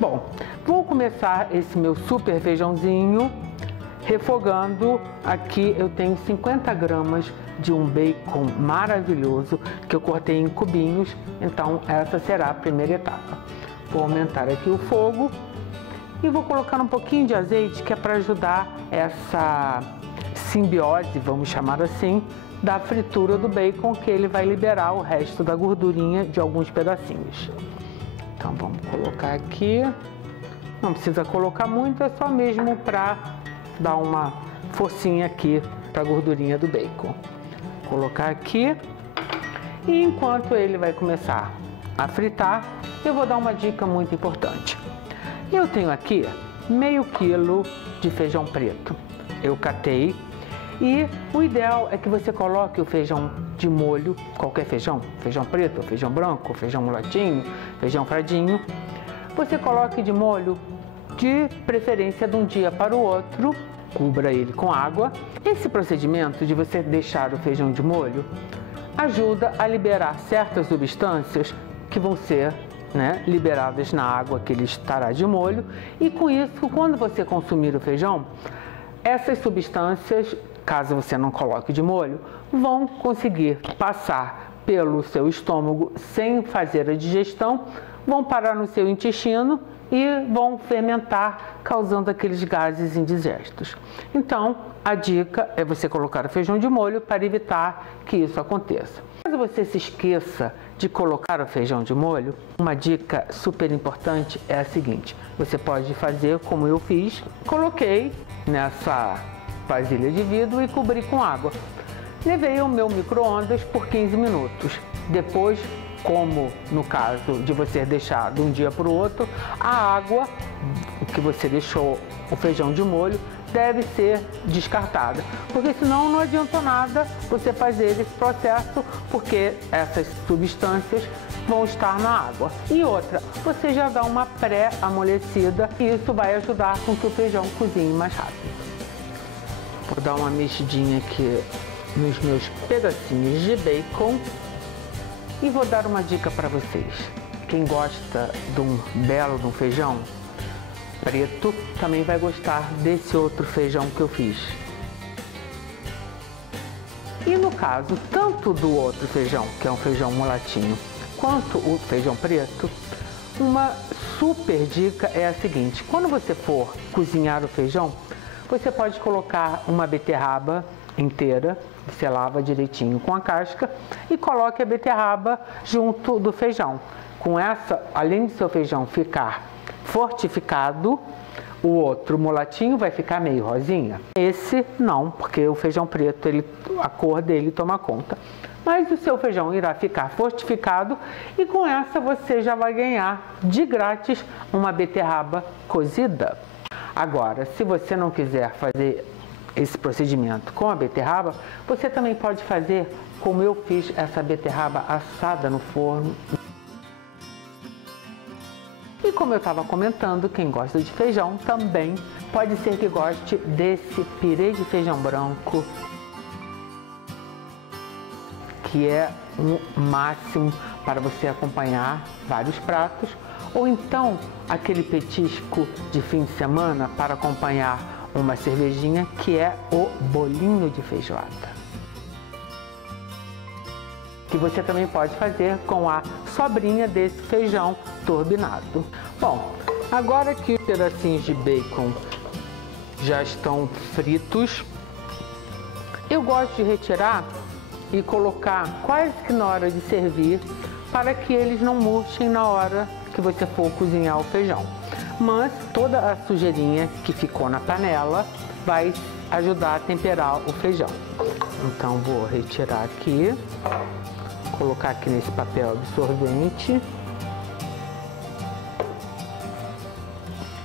Bom, vou começar esse meu super feijãozinho refogando. Aqui eu tenho 50 gramas de um bacon maravilhoso que eu cortei em cubinhos, então essa será a primeira etapa. Vou aumentar aqui o fogo e vou colocar um pouquinho de azeite, que é para ajudar essa simbiose, vamos chamar assim, da fritura do bacon, que ele vai liberar o resto da gordurinha de alguns pedacinhos. Então vamos colocar aqui, não precisa colocar muito, é só mesmo para dar uma forcinha aqui para a gordurinha do bacon. Vou colocar aqui e enquanto ele vai começar a fritar, eu vou dar uma dica muito importante. Eu tenho aqui meio quilo de feijão preto, eu catei. E o ideal é que você coloque o feijão de molho, qualquer feijão, feijão preto, feijão branco, feijão mulatinho, feijão fradinho. Você coloque de molho, de preferência de um dia para o outro, cubra ele com água. Esse procedimento de você deixar o feijão de molho ajuda a liberar certas substâncias que vão ser liberadas na água que ele estará de molho. E com isso, quando você consumir o feijão, essas substâncias, caso você não coloque de molho, vão conseguir passar pelo seu estômago sem fazer a digestão, vão parar no seu intestino e vão fermentar, causando aqueles gases indigestos. Então, a dica é você colocar o feijão de molho para evitar que isso aconteça. Caso você se esqueça de colocar o feijão de molho, uma dica super importante é a seguinte: você pode fazer como eu fiz, coloquei nessa vasilha de vidro e cobri com água. Levei o meu micro-ondas por 15 minutos. Depois, como no caso de você deixar de um dia para o outro, a água que você deixou o feijão de molho deve ser descartada, porque senão não adianta nada você fazer esse processo, porque essas substâncias vão estar na água. E outra, você já dá uma pré-amolecida e isso vai ajudar com que o feijão cozinhe mais rápido. Vou dar uma mexidinha aqui nos meus pedacinhos de bacon e vou dar uma dica para vocês. Quem gosta de um belo feijão preto também vai gostar desse outro feijão que eu fiz. E no caso, tanto do outro feijão, que é um feijão mulatinho, quanto o feijão preto, uma super dica é a seguinte: quando você for cozinhar o feijão, você pode colocar uma beterraba inteira, você lava direitinho com a casca e coloque a beterraba junto do feijão. Com essa, além do seu feijão ficar fortificado, o outro mulatinho vai ficar meio rosinha. Esse não, porque o feijão preto, a cor dele toma conta. Mas o seu feijão irá ficar fortificado e com essa você já vai ganhar de grátis uma beterraba cozida. Agora, se você não quiser fazer esse procedimento com a beterraba, você também pode fazer como eu fiz essa beterraba assada no forno. E como eu estava comentando, quem gosta de feijão também pode ser que goste desse pirê de feijão branco, que é um máximo para você acompanhar vários pratos, ou então aquele petisco de fim de semana para acompanhar uma cervejinha, que é o bolinho de feijoada, que você também pode fazer com a sobrinha desse feijão turbinado. Bom, agora que os pedacinhos de bacon já estão fritos, eu gosto de retirar e colocar quase que na hora de servir, para que eles não murchem na hora que você for cozinhar o feijão. Mas toda a sujeirinha que ficou na panela vai ajudar a temperar o feijão. Então vou retirar aqui, colocar aqui nesse papel absorvente.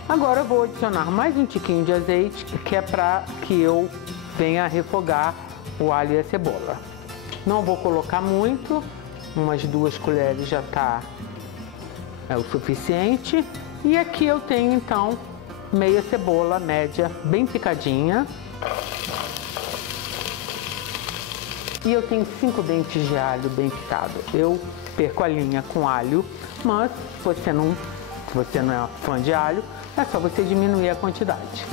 Agora eu vou adicionar mais um tiquinho de azeite, que é para que eu venha refogar o alho e a cebola. Não vou colocar muito, umas 2 colheres já tá o suficiente. E aqui eu tenho então meia cebola média bem picadinha. E eu tenho 5 dentes de alho bem picado. Eu perco a linha com alho, mas se você não que você não é fã de alho, é só você diminuir a quantidade.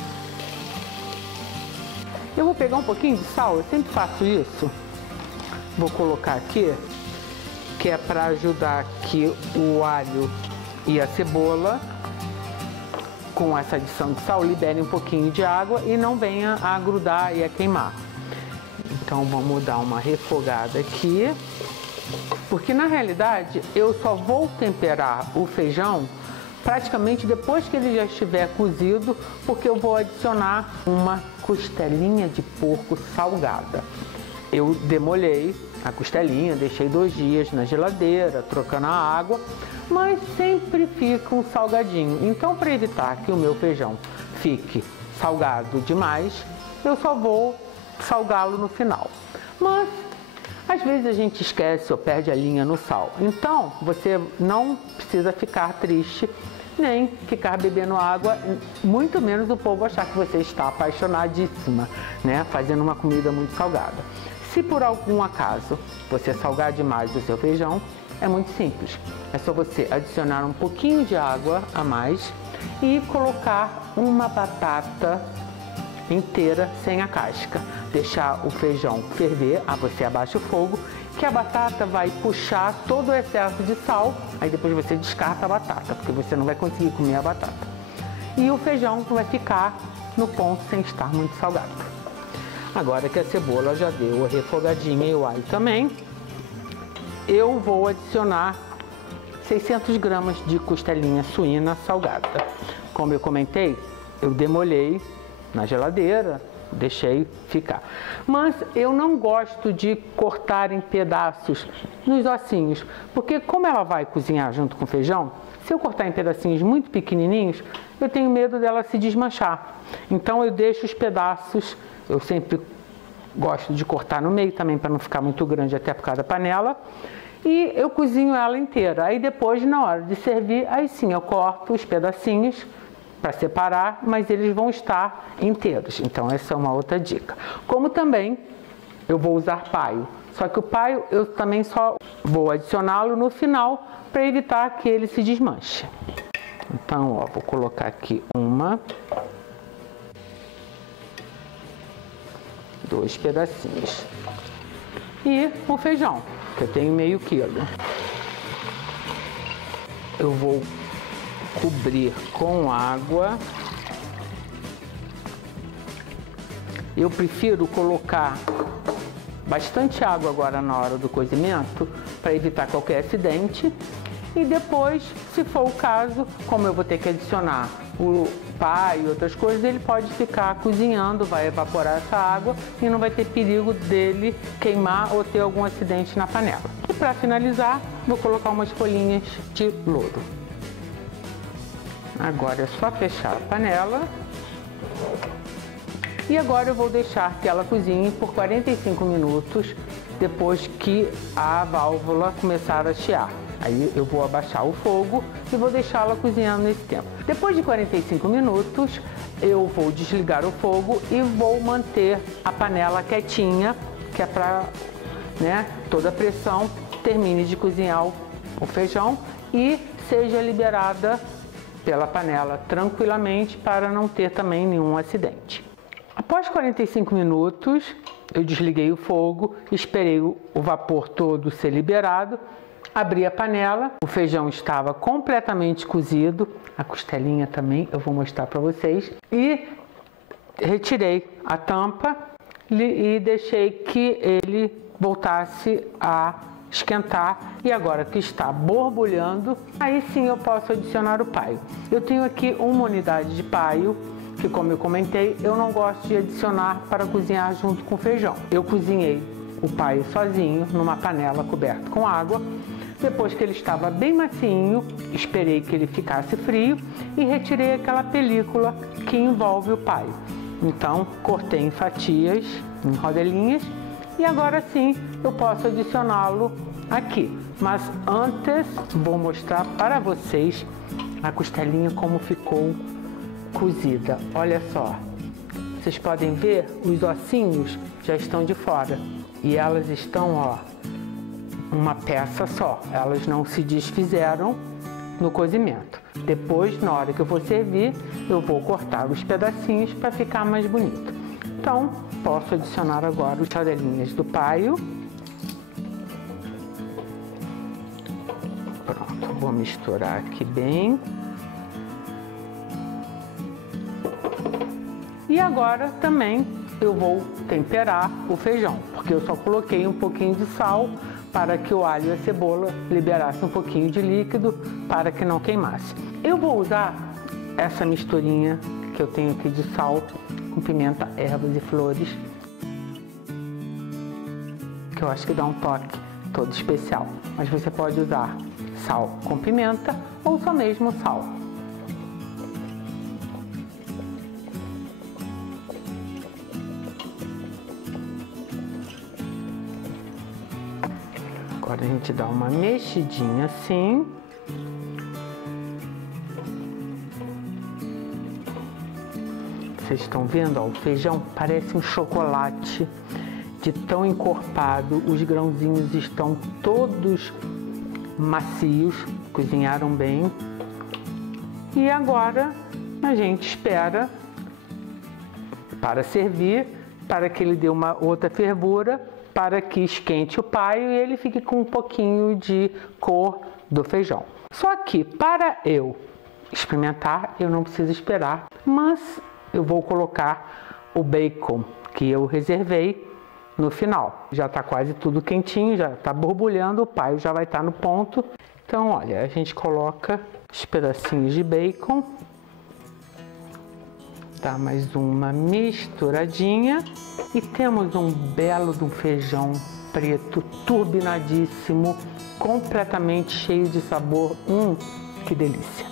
Eu vou pegar um pouquinho de sal, eu sempre faço isso. Vou colocar aqui, que é para ajudar que o alho e a cebola, com essa adição de sal, liberem um pouquinho de água e não venha a grudar e a queimar. Então vamos dar uma refogada aqui, porque na realidade eu só vou temperar o feijão praticamente depois que ele já estiver cozido, porque eu vou adicionar uma costelinha de porco salgada. Eu demolhei a costelinha, deixei 2 dias na geladeira, trocando a água, mas sempre fica um salgadinho. Então, para evitar que o meu feijão fique salgado demais, eu só vou salgá-lo no final. Mas às vezes a gente esquece ou perde a linha no sal. Então, você não precisa ficar triste, nem ficar bebendo água, muito menos o povo achar que você está apaixonadíssima, né, fazendo uma comida muito salgada. Se por algum acaso você salgar demais o seu feijão, é muito simples. É só você adicionar um pouquinho de água a mais e colocar uma batata inteira sem a casca. Deixar o feijão ferver, você abaixa o fogo, que a batata vai puxar todo o excesso de sal, aí depois você descarta a batata, porque você não vai conseguir comer a batata. E o feijão vai ficar no ponto sem estar muito salgado. Agora que a cebola já deu a refogadinha e o alho também, eu vou adicionar 600 gramas de costelinha suína salgada. Como eu comentei, eu demolhei na geladeira, deixei ficar. Mas eu não gosto de cortar em pedaços nos ossinhos, porque como ela vai cozinhar junto com o feijão, se eu cortar em pedacinhos muito pequenininhos, eu tenho medo dela se desmanchar. Então eu deixo os pedaços, eu sempre gosto de cortar no meio também para não ficar muito grande até por causa da panela, e eu cozinho ela inteira. Aí depois, na hora de servir, aí sim eu corto os pedacinhos para separar, mas eles vão estar inteiros. Então essa é uma outra dica. Como também eu vou usar paio, só que o paio eu também só vou adicioná-lo no final para evitar que ele se desmanche. Então, ó, vou colocar aqui 2 pedacinhos. E o feijão, que eu tenho meio quilo. Eu vou cobrir com água. Eu prefiro colocar bastante água agora na hora do cozimento para evitar qualquer acidente. E depois, se for o caso, como eu vou ter que adicionar o paio e outras coisas, ele pode ficar cozinhando, vai evaporar essa água e não vai ter perigo dele queimar ou ter algum acidente na panela. E para finalizar, vou colocar umas folhinhas de louro. Agora é só fechar a panela. E agora eu vou deixar que ela cozinhe por 45 minutos depois que a válvula começar a chiar. Aí eu vou abaixar o fogo e vou deixá-la cozinhando nesse tempo. Depois de 45 minutos, eu vou desligar o fogo e vou manter a panela quietinha, que é para, né, toda a pressão termine de cozinhar o feijão e seja liberada pela panela tranquilamente para não ter também nenhum acidente. Após 45 minutos, eu desliguei o fogo, esperei o vapor todo ser liberado, abri a panela, o feijão estava completamente cozido, a costelinha também, eu vou mostrar para vocês, e retirei a tampa e deixei que ele voltasse a esquentar, e agora que está borbulhando, aí sim eu posso adicionar o paio. Eu tenho aqui uma unidade de paio, que como eu comentei, eu não gosto de adicionar para cozinhar junto com o feijão. Eu cozinhei o paio sozinho, numa panela coberta com água. Depois que ele estava bem macinho, esperei que ele ficasse frio e retirei aquela película que envolve o paio. Então, cortei em fatias, em rodelinhas, e agora sim eu posso adicioná-lo aqui. Mas antes, vou mostrar para vocês a costelinha como ficou cozida. Olha só, vocês podem ver, os ossinhos já estão de fora e elas estão, ó, uma peça só, elas não se desfizeram no cozimento. Depois, na hora que eu for servir, eu vou cortar os pedacinhos para ficar mais bonito. Então, posso adicionar agora os rodelinhas do paio. Pronto, vou misturar aqui bem. E agora também eu vou temperar o feijão, porque eu só coloquei um pouquinho de sal para que o alho e a cebola liberassem um pouquinho de líquido para que não queimasse. Eu vou usar essa misturinha que eu tenho aqui de sal com pimenta, ervas e flores, que eu acho que dá um toque todo especial. Mas você pode usar sal com pimenta ou só mesmo sal. Agora a gente dá uma mexidinha assim. Vocês estão vendo, ó, o feijão parece um chocolate de tão encorpado. Os grãozinhos estão todos macios, cozinharam bem. E agora a gente espera para servir, para que ele dê uma outra fervura, para que esquente o paio e ele fique com um pouquinho de cor do feijão. Só que para eu experimentar, eu não preciso esperar, mas eu vou colocar o bacon que eu reservei no final. Já está quase tudo quentinho, já está borbulhando, o paio já vai estar no ponto. Então, olha, a gente coloca os pedacinhos de bacon. Dá mais uma misturadinha e temos um belo de um feijão preto, turbinadíssimo, completamente cheio de sabor. Que delícia!